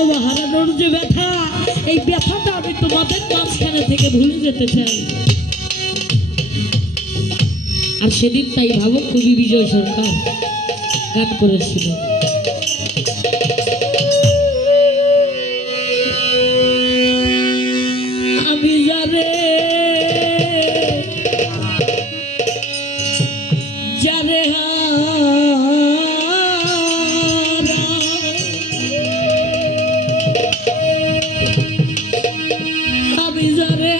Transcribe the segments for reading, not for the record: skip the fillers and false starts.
বাবা হারানোর যে ব্যথা, এই ব্যথাটা আমি তোমাদের মাঝখানে থেকে ভুলে যেতে চাই। আর সেদিন তাই ভাবক কবি বিজয় সরকার গান করেছিল, আমি যারে যারে আমি যারে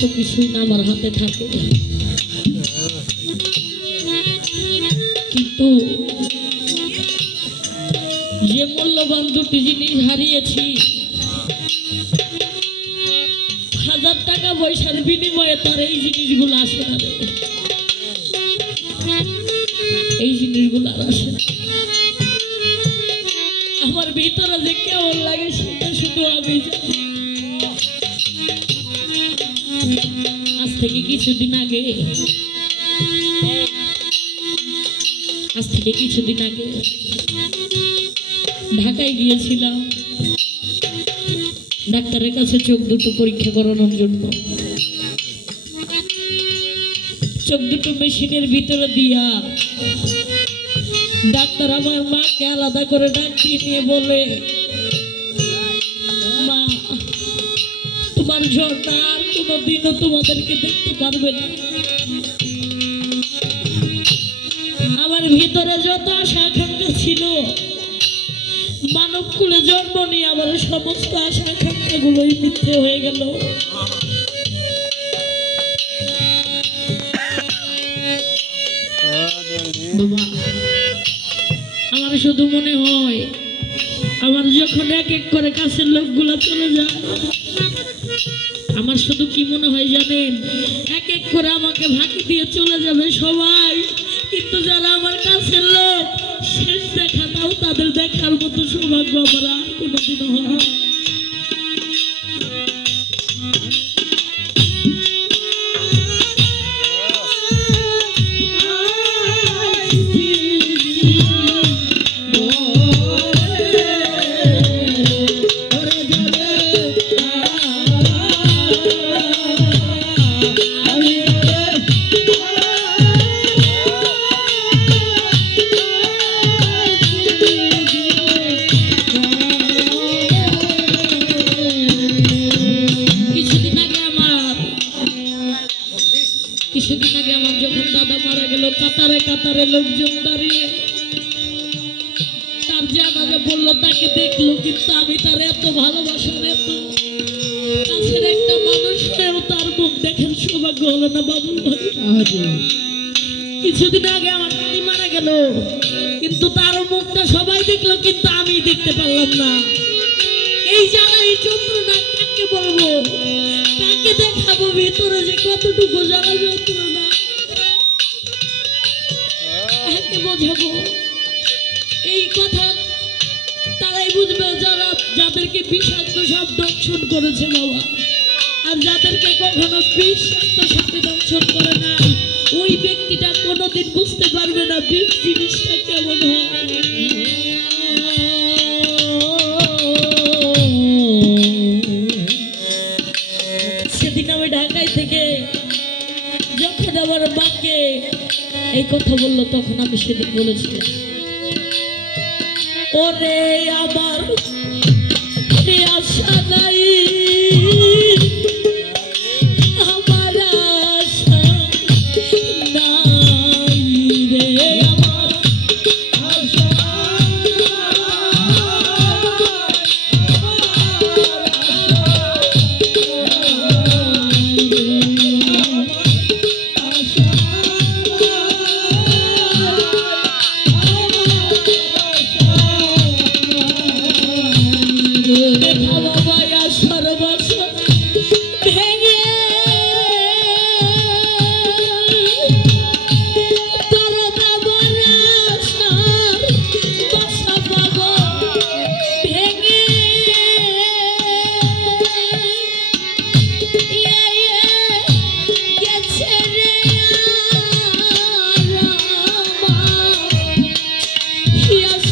তো কিছুই না আমার হাতে থাকে, কিন্তু যে মূল্যবান দুটি জিনিস হারিয়েছি, 1000 টাকা পয়সার বিনিময়ে তার এই জিনিসগুলো আসে না রে, এই জিনিসগুলো আর আসে না। আমার ভিতরে যে কেমন লাগে সেটা শুধু আমি জানি। আজ থেকে কিছুদিন আগে ঢাকায় গিয়েছিলাম ডাক্তারের কাছে চোখ দুটো পরীক্ষা করানোর জন্য। চোখ দুটো মেশিনের ভিতরে দিয়া ডাক্তার আমার মাকে আলাদা করে ডাকিয়ে নিয়ে বলে, মা তোমার ঝড়টা আর কোনোদিনও তোমাদেরকে দেখতে পারবে না। আমার ভিতরে যত আশা আকাঙ্ক্ষা ছিল, মানব কুলে জন্ম নিয়ে আমার সমস্ত আশা আকাঙ্ক্ষা গুলোই মিথ্যে হয়ে গেল। বাবা, আমার শুধু মনে হয় আমার যখন এক এক করে কাছের লোকগুলো চলে যায়, আমার শুধু কি মনে হয় জানেন, এক এক করে আমাকে ফাঁকি দিয়ে চলে যাবে সবাই, কিন্তু যারা আমার কাছের লোক শেষ দেখাটাও তাদের দেখার মতো সৌভাগ্য আমার আর কোনোদিনও হবে না। কিছুদিন আগে আমার যখন দাদা মারা গেল, কাতারে কাতারে লোকজন দাঁড়িয়ে তার জানাজা বললো, তাকে দেখলো, কিন্তু আমি তার এত ভালোবাসার এত কাছের একটা মানুষ হয়েও তার মুখ দেখার সৌভাগ্য হলো না বাবুল ভাই। কিছুদিন আগে আমার দাদি মারা গেল, কিন্তু তার মুখটা সবাই দেখলো, কিন্তু আমি দেখতে পারলাম না। এই জ্বালা, এই যন্ত্রণা কাকে বলবো, কাকে দেখাবো ভিতরে যে কতটুকু জ্বালা যন্ত্রণা, কাকে বোঝাবো? এই কথা তারাই বুঝবে যারা, যাদেরকে বিষাক্ত সাপ দংশন করেছে বাবা, আর যাদেরকে কখনো বিষাক্ত সাপে দংশন করে না, ওই ব্যক্তিটা কোনোদিন বুঝতে পারবে না বিষ জিনিসটা কেমন হয়। সেদিন আমি ঢাকায় থেকে যখন আমার মাকে এই কথা বললো, তখন আমি সেদিন বলেছিলাম, ওরে আমার আশা নাই, আমার আশা নাই রে, আমার আশা Yes.